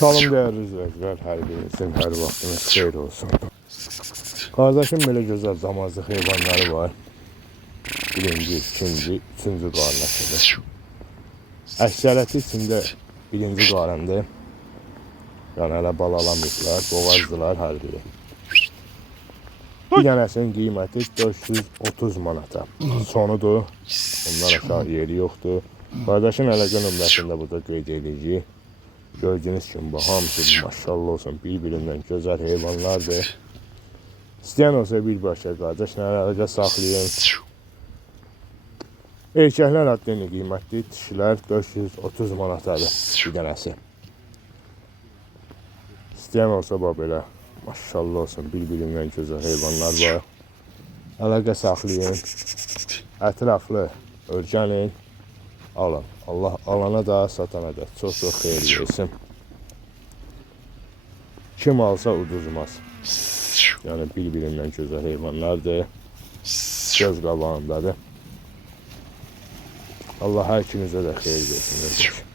Salam değerli izleyiciler, hər birinizin hər vaxtınız xeyir olsun. Kardeşim belə gözəl damazlıq heyvanları var. Birinci, ikinci, üçüncü qarnasıdır. Əksəriyyəti içində birinci qarındır. Yəni hələ balalamayıblar, boğazdılar hər biri. Bir dənəsinin qiyməti 430 manata. Sonudur, ondan aşağı yeri yoxdur. Kardeşin əlaqə nömrəsində burada qeyd edirik. Gördüğünüz kimi bu hamısı maşallah olsun birbirinden güzel heyvanlardır. İsteyen olsa birbaşa kardeşle əlaqə saxlayın. Erkəklər haqqında qiymətli, dişilər 430 manatadır bir dənəsi. İsteyen olsa belə maşallah olsun birbirinden güzel heyvanlar var. Əlaqə saxlayın. Ətraflı öyrənin. Alın. Allah alana da satana da çok xeyir versin. Kim alsa uduzmaz. Yani birbirinden güzel heyvanlardır. Göz qabağındadır. Allah hər ikinizə də xeyir versin.